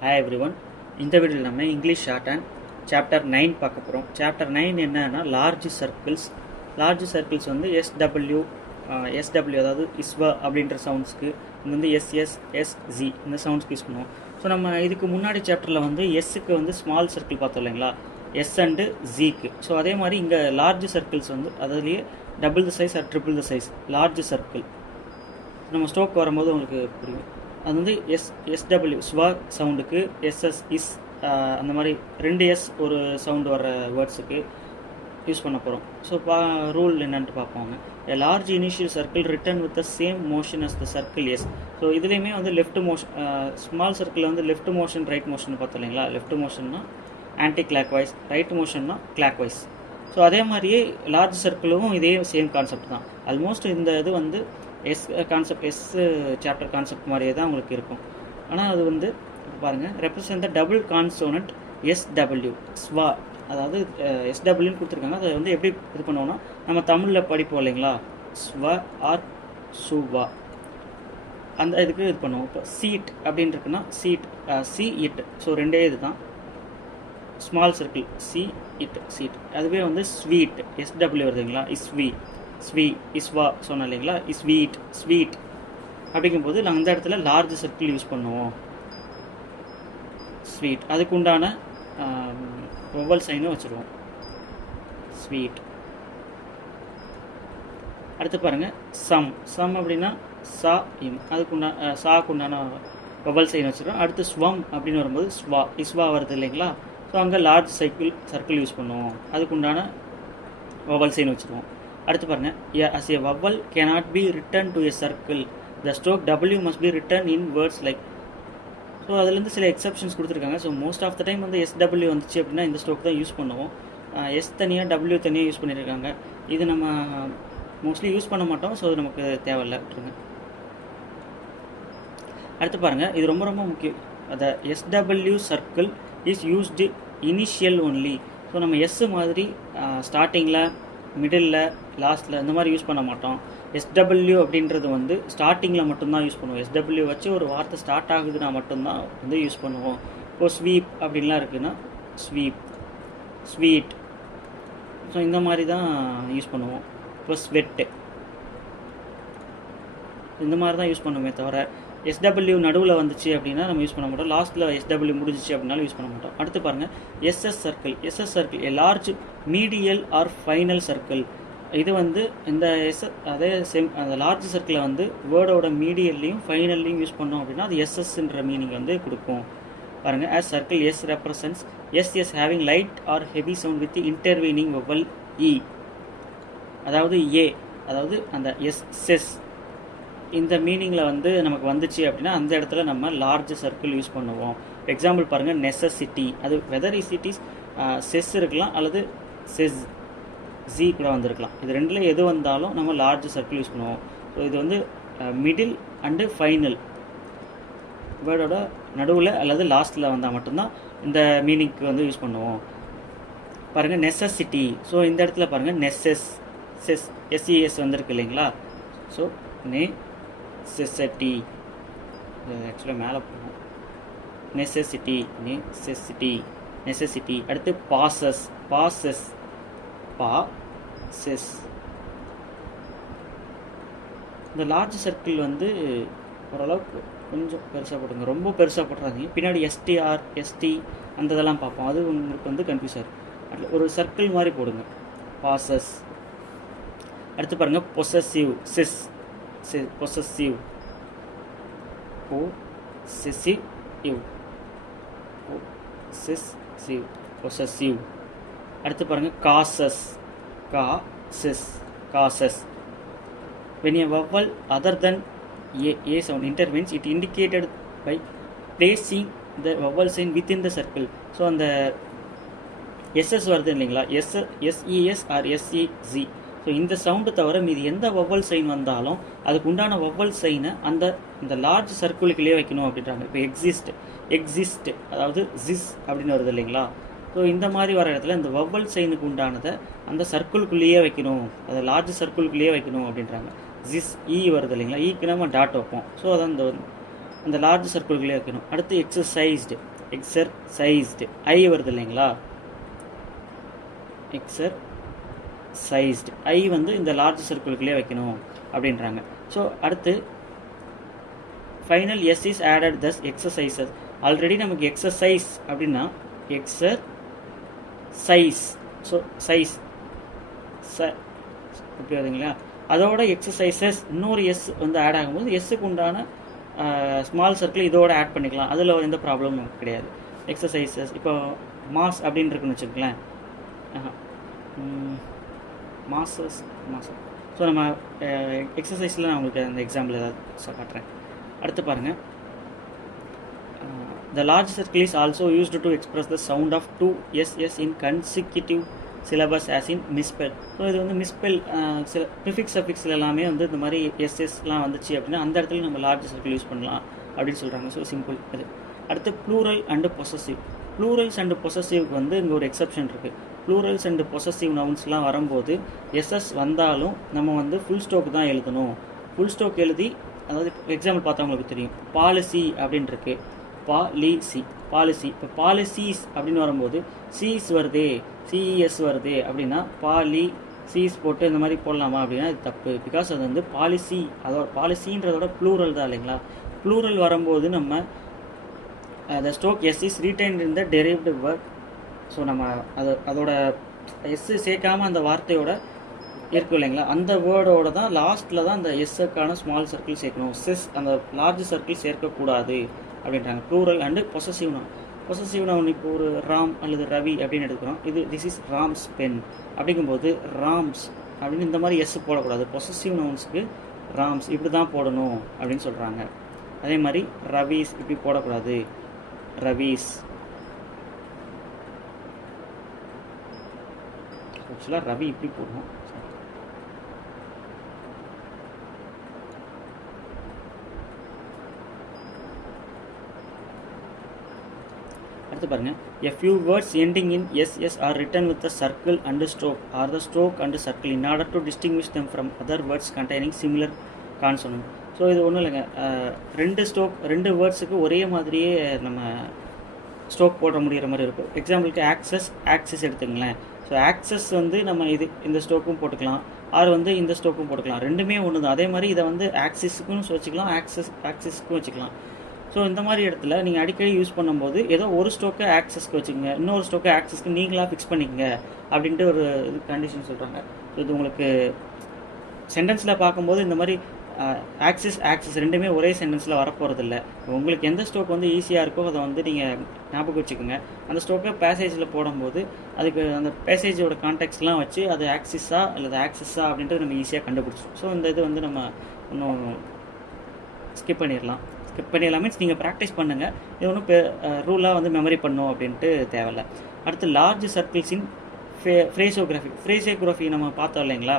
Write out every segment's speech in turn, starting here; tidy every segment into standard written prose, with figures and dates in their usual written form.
Hi everyone. இந்த வீடியோவில் நம்ம இங்கிலீஷ் ஷார்ட் அண்ட் சாப்டர் 9 பார்க்க போகிறோம். சாப்டர் 9 என்னன்னா லார்ஜ் சர்க்கிள்ஸ். லார்ஜ் சர்க்கிள்ஸ் வந்து எஸ்டபிள்யூ அதாவது இஸ்வா அப்படின்ற சவுண்ட்ஸ்க்கு, இது வந்து எஸ்எஸ்எஸ்ஜி இந்த சவுண்ட்ஸ்க்கு யூஸ் பண்ணுவோம். ஸோ நம்ம இதுக்கு முன்னாடி சாப்டரில் வந்து எஸ்ஸுக்கு வந்து ஸ்மால் சர்க்கிள் பார்த்தோம் இல்லைங்களா, எஸ் அண்டு ஜிக்கு. ஸோ அதே மாதிரி இங்கே லார்ஜ் சர்க்கிள்ஸ் வந்து அதுலேயே double the size or triple the size large circle. நம்ம ஸ்டோக் வரும்போது உங்களுக்கு புரியும். அது வந்து எஸ்டபிள்யூ ஸ்வா சவுண்டுக்கு, எஸ்எஸ் இஸ் அந்த மாதிரி 2 எஸ் ஒரு சவுண்டு வர வேர்ட்ஸுக்கு யூஸ் பண்ண போகிறோம். ஸோ ரூல் என்னன்ட்டு பார்ப்போங்க. A large initial circle written with the same motion as the circle S. So இதுலேயுமே வந்து லெஃப்ட் மோஷன், ஸ்மால் சர்க்கிளில் வந்து லெஃப்ட் மோஷன் ரைட் மோஷன் பார்த்தோம் இல்லைங்களா. லெஃப்ட் மோஷன்னா ஆன்டி கிளாக் வைஸ், ரைட் மோஷன்னா கிளாக் வைஸ். ஸோ அதே மாதிரியே லார்ஜ் சர்க்கிளும் இதே சேம் கான்செப்ட் தான். ஆல்மோஸ்ட் இந்த இது வந்து எஸ் சாப்டர் கான்செப்ட் மாதிரியே தான் உங்களுக்கு இருக்கும். ஆனால் அது வந்து பாருங்கள், represent the double consonant SW ஸ்வா. அதாவது எஸ்டபிள்யூன்னு கொடுத்துருக்காங்க. அதை வந்து எப்படி இது பண்ணுவோம்னா, நம்ம தமிழில் படிப்போம் இல்லைங்களா, ஸ்வ ஆர் சுவா, அந்த இதுக்கு இது பண்ணுவோம். இப்போ சீட் அப்படின்னு இருக்குன்னா சீட், சி இட். ஸோ 2 இது தான் small circle, sit seat. அதுவே வந்து ஸ்வீட், எஸ்டபிள்யூ வருதுங்களா, இஸ்வா சொன்னோம் இல்லைங்களா, ஸ்வீட் அப்படிங்கும்போது நாங்கள் இந்த இடத்துல லார்ஜ் சர்க்கிள் யூஸ் பண்ணுவோம். ஸ்வீட் அதுக்கு உண்டான வவல் சைனும் வச்சுருவோம், ஸ்வீட். அடுத்து பாருங்கள், சம் அப்படின்னா சா இம், அதுக்குண்டான சாக்கு உண்டான வவல் சைன் வச்சுருவோம். அடுத்து ஸ்வம் அப்படின்னு வரும்போது இஸ்வா வருது இல்லைங்களா. ஸோ அங்கே லார்ஜ் சர்க்கிள் யூஸ் பண்ணுவோம், அதுக்குண்டான வவல் சைன் வச்சுருவோம். அடுத்து பாருங்கள், as a vowel cannot be written to a circle, the stroke W must be written in words like. So அதுலேருந்து சில எக்ஸப்ஷன்ஸ் கொடுத்துருக்காங்க. So most of the time வந்து எஸ்டபிள்யூ வந்துச்சு அப்படின்னா இந்த ஸ்ட்ரோக் தான் யூஸ் பண்ணுவோம். எஸ் தனியாக டபிள்யூ தனியாக யூஸ் பண்ணியிருக்காங்க. இது நம்ம மோஸ்ட்லி யூஸ் பண்ண மாட்டோம். ஸோ அது நமக்கு தேவையில்லை, விட்டுருங்க. அடுத்து பாருங்கள், இது ரொம்ப ரொம்ப முக்கியம். அந்த SW circle is used initial only. So நம்ம எஸ் மாதிரி ஸ்டார்டிங்கில், மிடில், லாஸ்ட்டில் இந்த மாதிரி யூஸ் பண்ண மாட்டோம். எஸ்டபிள்யூ அப்படின்றது வந்து ஸ்டார்டிங்கில் மட்டும்தான் யூஸ் பண்ணுவோம். எஸ்டபிள்யூ வச்சு ஒரு வார்த்தை ஸ்டார்ட் ஆகுதுன்னா மட்டும்தான் வந்து யூஸ் பண்ணுவோம். இப்போ ஸ்வீப் அப்படின்லாம் இருக்குன்னா ஸ்வீட். ஸோ இந்த மாதிரி தான் யூஸ் பண்ணுவோம். இப்போ ஸ்வெட்டு இந்த மாதிரி தான் யூஸ் பண்ணுவோமே தவிர எஸ்டபிள்யூ நடுவில் வந்துச்சு அப்படின்னா நம்ம யூஸ் பண்ண மாட்டோம். லாஸ்ட்டில் எஸ்டபிள்யூ முடிஞ்சிச்சு அப்படின்னாலும் யூஸ் பண்ண மாட்டோம். அடுத்து பாருங்கள், SS circle a large medial or final circle. இது வந்து இந்த அதே சேம் அந்த லார்ஜ் சர்க்கிளை வந்து வேர்டோட மீடியல்லையும் ஃபைனல்லையும் யூஸ் பண்ணோம் அப்படின்னா அது எஸ்எஸ்ன்ற மீனிங் வந்து கொடுக்கும். பாருங்கள், as circle S represents SS having light or heavy sound with the intervening vowel E. அதாவது ஏ, அதாவது அந்த எஸ் இந்த மீனிங்கில் வந்து நமக்கு வந்துச்சு அப்படின்னா அந்த இடத்துல நம்ம லார்ஜ் சர்க்கிள் யூஸ் பண்ணுவோம். எக்ஸாம்பிள் பாருங்கள், நெசசிட்டி. அது வெதர் இஸ் செஸ் இருக்கலாம் அல்லது செஸ் ஜி கூட வந்திருக்கலாம். இது 2ல் எது வந்தாலும் நம்ம லார்ஜ் சர்க்கிள் யூஸ் பண்ணுவோம். ஸோ இது வந்து மிடில் அண்டு ஃபைனல் வேர்டோட நடுவில் அல்லது லாஸ்ட்டில் வந்தால் மட்டும்தான் இந்த மீனிங்க்கு வந்து யூஸ் பண்ணுவோம். பாருங்கள், நெசசிட்டி. ஸோ இந்த இடத்துல பாருங்கள், எஸ்இஎஸ் வந்திருக்கு இல்லைங்களா. ஸோ நெசசிட்டி, ஆக்சுவலாக மேலே போகும், நெசசிட்டி. அடுத்து பாசஸ். இந்த லார்ஜ் சர்க்கிள் வந்து ஓரளவுக்கு கொஞ்சம் பெருசாக போடுங்க, ரொம்ப பெருசாக போட்டுறாதீங்க. பின்னாடி எஸ்டிஆர் எஸ்டி அந்த இதெல்லாம் பார்ப்போம், அது உங்களுக்கு வந்து கன்ஃபியூஸ் ஆகும். ஒரு சர்க்கிள் மாதிரி போடுங்க, பாசஸ். அடுத்து பாருங்கள், பொசசிவ். பொசசிவ். அடுத்து பாருங்கள், causes. When a vowel other than a sound intervenes, it indicated by placing the vowel sign within the circle. So அந்த எஸ்எஸ் வருது இல்லைங்களா, எஸ்இஎஸ் ஆர் எஸ்இஜி. ஸோ இந்த சவுண்டு தவிர மீது எந்த வவ்வல் சைன் வந்தாலும் அதுக்கு உண்டான வவ்வல் சைனை இந்த லார்ஜ் சர்க்கிளுக்குள்ளேயே வைக்கணும் அப்படின்றாங்க. இப்போ எக்ஸிஸ்ட் அதாவது ஜிஸ் அப்படின்னு வருது இல்லைங்களா. ஸோ இந்த மாதிரி வர இடத்துல இந்த வவ்வல் சைனுக்கு உண்டானதை அந்த சர்க்கிள்குள்ளேயே வைக்கணும், அதை லார்ஜ் சர்க்கிள்குள்ளேயே வைக்கணும் அப்படின்றாங்க. ஜிஸ் இ வருது இல்லைங்களா, ஈக்கு நம்ம டாட் வைப்போம். ஸோ அதான் இந்த அந்த லார்ஜ் சர்க்கிள்குள்ளே வைக்கணும். அடுத்து எக்ஸசைஸ்டு ஐ வருது இல்லைங்களா, எக்ஸசைஸ்டு ஐ வந்து இந்த லார்ஜ் சர்க்கிள்குள்ளே வைக்கணும் அப்படின்றாங்க. ஸோ அடுத்து final S is added thus exercises. Already நமக்கு எக்ஸசைஸ் அப்படின்னா எக்ஸசைஸ், ஸோ சைஸ் அப்படி வருதுங்களா, அதோட எக்ஸசைசஸ் இன்னொரு எஸ் வந்து ஆட் ஆகும்போது எஸ்ஸுக்கு உண்டான ஸ்மால் சர்க்கிள் இதோட ஆட் பண்ணிக்கலாம். அதில் எந்த ப்ராப்ளமும் நமக்கு கிடையாது. எக்ஸசைசஸ் இப்போ மாஸ் அப்படின்னு இருக்குன்னு வச்சுக்கோங்களேன், மாசஸ். ஸோ நம்ம எக்ஸசைஸில் நான் உங்களுக்கு அந்த எக்ஸாம்பிள் ஏதாவது காட்டுறேன். அடுத்து பாருங்கள், the large circle is also used to express the sound of two SS in consecutive syllables as in misspell. So இது வந்து மிஸ்பெல் சில ப்ரிஃபிக்ஸ் சஃபிக்ஸில் எல்லாமே வந்து இந்த மாதிரி எஸ்எஸ்லாம் வந்துச்சு அப்படின்னா அந்த இடத்துல நம்ம லார்ஜ் சர்க்கிள் யூஸ் பண்ணலாம் அப்படின்னு சொல்கிறாங்க. ஸோ சிம்பிள் அது. அடுத்து plural and possessive. Plurals and பொசசிவ்க்கு வந்து இங்கே ஒரு எக்ஸப்ஷன் இருக்குது. ப்ளூரல்ஸ் அண்டு பொசசிவ் நவுன்ஸ்லாம் வரும்போது எஸ்எஸ் வந்தாலும் நம்ம வந்து ஃபுல் ஸ்டாக் தான் எழுதணும். ஃபுல் ஸ்டாக் எழுதி, அதாவது எக்ஸாம்பிள் பார்த்தா உங்களுக்கு தெரியும், பாலிசி அப்படின்னு இருக்கு, பாலிசி. இப்போ பாலிசிஸ் அப்படின்னு வரும்போது சிஸ் வருதே, சிஇஎஸ் வருதே அப்படின்னா பாலிசிஸ் போட்டு இந்த மாதிரி போடலாமா அப்படின்னா அது தப்பு. பிகாஸ் அது வந்து பாலிசி, அதோட பாலிசின்றதோட ப்ளூரல் தான் இல்லைங்களா. ப்ளூரல் வரும்போது நம்ம the stroke s is retained in the derived word. So நம்ம அதோட எஸ் சேர்க்காமல் அந்த வார்த்தையோட இருக்கும் இல்லைங்களா, அந்த வேர்டோட தான் லாஸ்ட்டில் தான் அந்த எஸ்ஸுக்கான ஸ்மால் சர்க்கிள் சேர்க்கணும். அந்த லார்ஜ் சர்க்கிள் சேர்க்கக்கூடாது அப்படின்றாங்க. Plural and possessive noun. இப்போ ஒரு ராம் அல்லது ரவி அப்படின்னு எடுக்கிறோம். திஸ் இஸ் ராம்ஸ் பென் அப்படிங்கும்போது ராம்ஸ் அப்படின்னு இந்த மாதிரி எஸ் போடக்கூடாது. பொசசிவ் நவுன்ஸுக்கு ராம்ஸ் இப்படி தான் போடணும் அப்படின்னு சொல்கிறாங்க. அதே மாதிரி ரவீஸ் இப்படி போடக்கூடாது, ரவீஸ். ஆக்சுவலாக ரவி இப்படி போடணும். அடுத்து பாருங்க, a few words ending in ss are written with the circle and stroke or the stroke and circle in order to distinguish them from other words containing similar consonant. So இது ஒன்றும் இல்லைங்க, ரெண்டு வேர்ட்ஸுக்கு ஒரே மாதிரியே நம்ம ஸ்ட்ரோக் போட முடிகிற மாதிரி இருக்கும். எக்ஸாம்பிளுக்கு ஆக்சஸ் எடுத்துங்களேன். ஸோ ஆக்சஸ் வந்து நம்ம இந்த ஸ்ட்ரோக்கும் போட்டுக்கலாம், ஆர் வந்து இந்த ஸ்ட்ரோக்கும் போட்டுக்கலாம், ரெண்டுமே ஒன்று தான். அதே மாதிரி இதை வந்து ஆக்சிஸுக்கும் வச்சுக்கலாம், ஆக்சிஸ்க்கும் வச்சுக்கலாம். ஸோ இந்த மாதிரி இடத்துல நீங்கள் அடிக்கடி யூஸ் பண்ணும்போது ஏதோ ஒரு ஸ்ட்ரோக்கை ஆக்சஸ்க்கு வச்சுக்கோங்க, இன்னொரு ஸ்ட்ரோக்கை ஆக்சஸ்க்கு நீங்களாக ஃபிக்ஸ் பண்ணிக்கங்க அப்படின்ட்டு ஒரு இது கண்டிஷன் சொல்கிறாங்க. ஸோ இது உங்களுக்கு சென்டென்ஸில் பார்க்கும்போது இந்த மாதிரி ஆக்சிஸ் ரெண்டுமே ஒரே சென்டென்ஸில் வரப்போகிறதில்ல. உங்களுக்கு எந்த ஸ்ட்ரோக் வந்து ஈஸியாக இருக்கோ அதை வந்து நீங்கள் ஞாபகம் வச்சுக்கோங்க. அந்த ஸ்ட்ரோக்கை பேசேஜில் போடும்போது அதுக்கு அந்த பேசேஜோட கான்டெக்ட்ஸ்லாம் வச்சு அது ஆக்சிஸா அல்லது ஆக்சிஸா அப்படின்ட்டு நம்ம ஈஸியாக கண்டுபிடிச்சோம். ஸோ இந்த இது வந்து நம்ம இன்னும் ஸ்கிப் பண்ணிடலாம் மீன்ஸ் நீங்கள் ப்ராக்டிஸ் பண்ணுங்கள். இது ஒன்றும் ரூலாக வந்து மெமரி பண்ணும் அப்படின்ட்டு தேவையில்லை. அடுத்து லார்ஜ் சர்க்கிள்ஸ் இன் ஃப்ரேசோகிராஃபி நம்ம பார்த்தோம் இல்லைங்களா,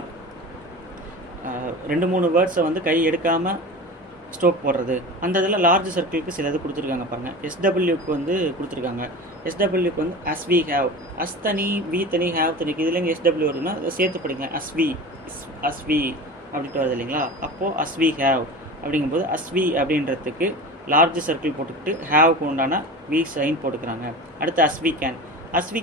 2-3 வேர்ட்ஸை வந்து கை எடுக்காமல் ஸ்ட்ரோக் போடுறது. அந்த இதில் லார்ஜ் சர்க்கிளுக்கு சில இது கொடுத்துருக்காங்க பாருங்கள். எஸ்டபிள்யூக்கு வந்து கொடுத்துருக்காங்க. எஸ்டபிள்யூக்கு வந்து அஸ் வி ஹேவ், அஸ் தனி, வி தனி, ஹேவ் தனிக்கு இதுலேங்க எஸ்டபிள்யூ வருதுன்னா சேர்த்து படிங்க. அஸ் வி அப்படின்ட்டு வருது இல்லைங்களா. அப்போது அஸ் வி ஹேவ் அப்படிங்கும்போது அஸ் வி அப்படின்றதுக்கு லார்ஜ் சர்க்கிள் போட்டுக்கிட்டு ஹேவுக்கு உண்டான வி சைன் போட்டுக்கிறாங்க. அடுத்து அஸ் வி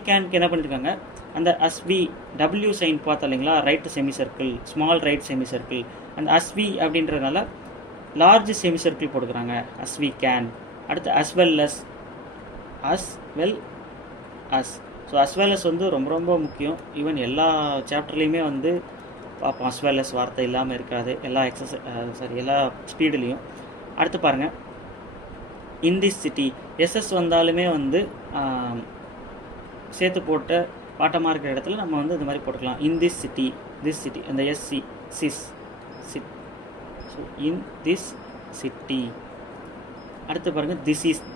கேனுக்கு என்ன பண்ணியிருக்காங்க, அந்த அஸ்வி டபிள்யூ சைன் பார்த்தோம் இல்லைங்களா, right semi circle, small right semi circle. அந்த அஸ்வி அப்படின்றதுனால லார்ஜ் செமி சர்க்கிள் போட்டுக்கிறாங்க, அஸ்வி கேன். அடுத்து as well as. So as well as வந்து ரொம்ப ரொம்ப முக்கியம். ஈவன் எல்லா சாப்டர்லேயுமே வந்து பார்ப்போம், அஸ்வெல் அஸ் வார்த்தை இல்லாமல் இருக்காது எல்லா ஸ்பீடுலேயும். அடுத்து பாருங்கள், இன் திஸ் சிட்டி எஸ்எஸ் வந்தாலுமே வந்து சேர்த்து போட்ட பாட்டமாக இருக்கிற இடத்துல நம்ம வந்து இந்த மாதிரி போட்டுக்கலாம். இன் திஸ் சிட்டி அந்த எஸ்சி சிட். So in this city. அடுத்து பாருங்கள்,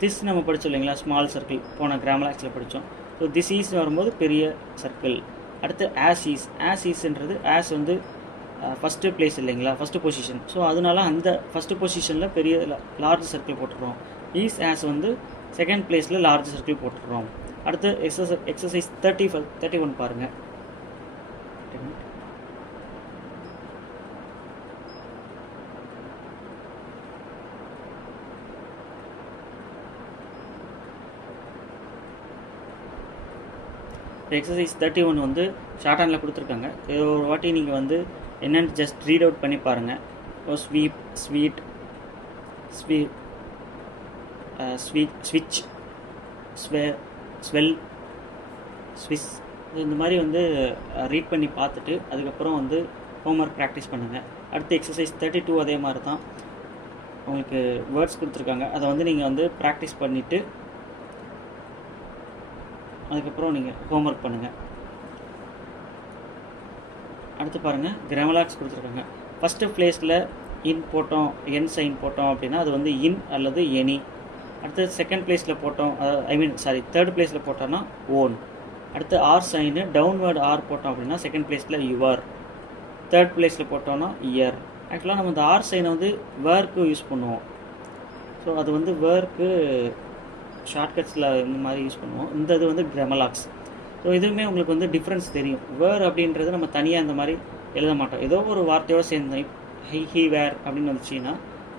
திஸ் நம்ம படித்தோம் இல்லைங்களா, ஸ்மால் சர்க்கிள் போன கிராமலாக்ஸில் படித்தோம். ஸோ திஸ் ஈஸ் வரும்போது பெரிய சர்க்கிள். அடுத்து ஆஸ் ஈஸ்ன்றது ஆஸ் வந்து ஃபஸ்ட்டு பிளேஸ் இல்லைங்களா, ஃபஸ்ட்டு பொசிஷன். ஸோ அதனால அந்த ஃபஸ்ட்டு பொசிஷனில் பெரிய லார்ஜ் சர்க்கிள் போட்டுடுறோம். ஈஸ் ஆஸ் வந்து செகண்ட் பிளேஸில் லார்ஜ் சர்க்கிள் போட்டுடுறோம். அடுத்து எக்ஸசைஸ் 31 பாருங்கள். எக்ஸசைஸ் 31 வந்து ஷார்ட் ஹேண்டில் கொடுத்துருக்காங்க. இது ஒரு வாட்டி நீங்கள் வந்து என்னென்னு ஜஸ்ட் ரீட் அவுட் பண்ணி பாருங்கள். ஸ்வீப், ஸ்வீட், ஸ்வீட், ஸ்விட்ச், ஸ்வெல், ஸ்விஸ், இந்த மாதிரி வந்து ரீட் பண்ணி பார்த்துட்டு அதுக்கப்புறம் வந்து ஹோம்ஒர்க் ப்ராக்டிஸ் பண்ணுங்கள். அடுத்து எக்ஸசைஸ் 32 அதே மாதிரி தான். உங்களுக்கு வேர்ட்ஸ் கொடுத்துருக்காங்க, அதை வந்து நீங்கள் வந்து ப்ராக்டிஸ் பண்ணிவிட்டு அதுக்கப்புறம் நீங்கள் ஹோம்ஒர்க் பண்ணுங்கள். அடுத்து பாருங்கள், கிராமலாக்ஸ் கொடுத்துருக்காங்க. ஃபஸ்ட்டு ப்ளேஸில் இன் போட்டோம், என் சைன் போட்டோம் அப்படின்னா அது வந்து இன் அல்லது எனி. அடுத்து செகண்ட் ப்ளேஸில் போட்டோம், தேர்ட் ப்ளேஸில் போட்டோன்னா ஓன். அடுத்து ஆர் சைனு டவுன்வேர்டு ஆர் போட்டோம் அப்படின்னா செகண்ட் ப்ளேஸில் யுவர். தேர்ட் ப்ளேஸில் போட்டோன்னா இயர். ஆக்சுவலாக நம்ம இந்த ஆர் சைனை வந்து வேர்க்கு யூஸ் பண்ணுவோம். ஸோ அது வந்து வேர்க்கு ஷார்ட்கட்ஸில் இந்த மாதிரி யூஸ் பண்ணுவோம். இந்த இது வந்து கிராமலாக்ஸ். ஸோ இதுவுமே உங்களுக்கு வந்து டிஃப்ரென்ஸ் தெரியும். வேர் அப்படின்றது நம்ம தனியாக இந்த மாதிரி எழுத மாட்டோம். ஏதோ ஒரு வார்த்தையோடு சேர்ந்து ஹீ வேர் அப்படின்னு வந்துச்சுன்னா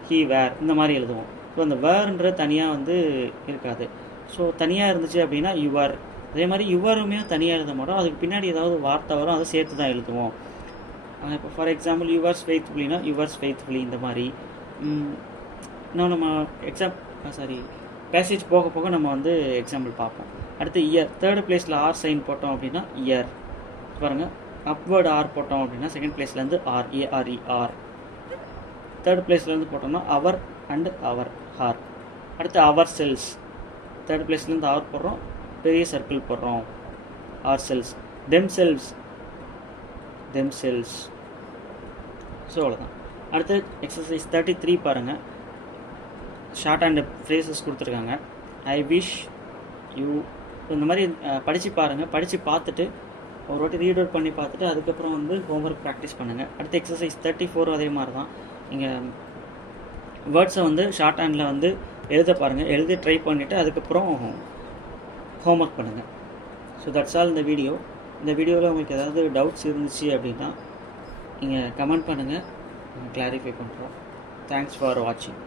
ஹீ வேர் இந்த மாதிரி எழுதுவோம். ஸோ அந்த வேர்ன்றது தனியாக வந்து இருக்காது. ஸோ தனியாக இருந்துச்சு அப்படின்னா யுவர். அதே மாதிரி யுவருமே தனியாக எழுத மாட்டோம், அதுக்கு பின்னாடி ஏதாவது வார்த்தை வரும், அதை சேர்த்து தான் எழுதுவோம். இப்போ ஃபார் எக்ஸாம்பிள் யுவர்ஸ் ஃபெய்த்ஃபுல்லினா யுவர்ஸ் ஃபெய்த்ஃபுல்லி இந்த மாதிரி. இன்னும் நம்ம பேசேஜ் போக போக நம்ம வந்து எக்ஸாம்பிள் பார்ப்போம். அடுத்து இயர். தேர்ட் ப்ளேஸில் ஆர் சைன் போட்டோம் அப்படின்னா இயர். பாருங்கள், அப்வேர்டு ஆர் போட்டோம் அப்படின்னா செகண்ட் ப்ளேஸ்லேருந்து ஆர், ஏஆர்இஆர். தேர்ட் ப்ளேஸ்லேருந்து போட்டோம்னா அவர் அண்ட் அவர், ஹார். அடுத்து அவர் செல்ஸ். தேர்ட் ப்ளேஸ்லேருந்து ஆர் போடுறோம், பெரிய சர்க்கிள் போடுறோம், ourselves. Themselves, themselves. So அவ்வளோதான். அடுத்து எக்ஸசைஸ் 33 பாருங்கள். ஷார்ட் அண்ட் ஃப்ரேசஸ் கொடுத்துருக்காங்க. ஐ விஷ் யூ, இந்த மாதிரி படித்து பாருங்கள். படித்து பார்த்துட்டு ஒரு வாட்டி ரீட் அவுட் பண்ணி பார்த்துட்டு அதுக்கப்புறம் வந்து ஹோம்ஒர்க் ப்ராக்டிஸ் பண்ணுங்கள். அடுத்து எக்ஸசைஸ் 34 அதே மாதிரி தான். நீங்கள் வேர்ட்ஸை வந்து ஷார்ட் ஹேண்டில் வந்து எழுத பாருங்கள். எழுதி ட்ரை பண்ணிவிட்டு அதுக்கப்புறம் ஹோம்ஒர்க் பண்ணுங்கள். ஸோ தட்ஸ் ஆல் இந்த வீடியோ. இந்த வீடியோவில் உங்களுக்கு ஏதாவது டவுட்ஸ் இருந்துச்சு அப்படின்னா நீங்கள் கமெண்ட் பண்ணுங்கள், கிளாரிஃபை பண்ணுறோம். தேங்க்ஸ் ஃபார் வாட்சிங்.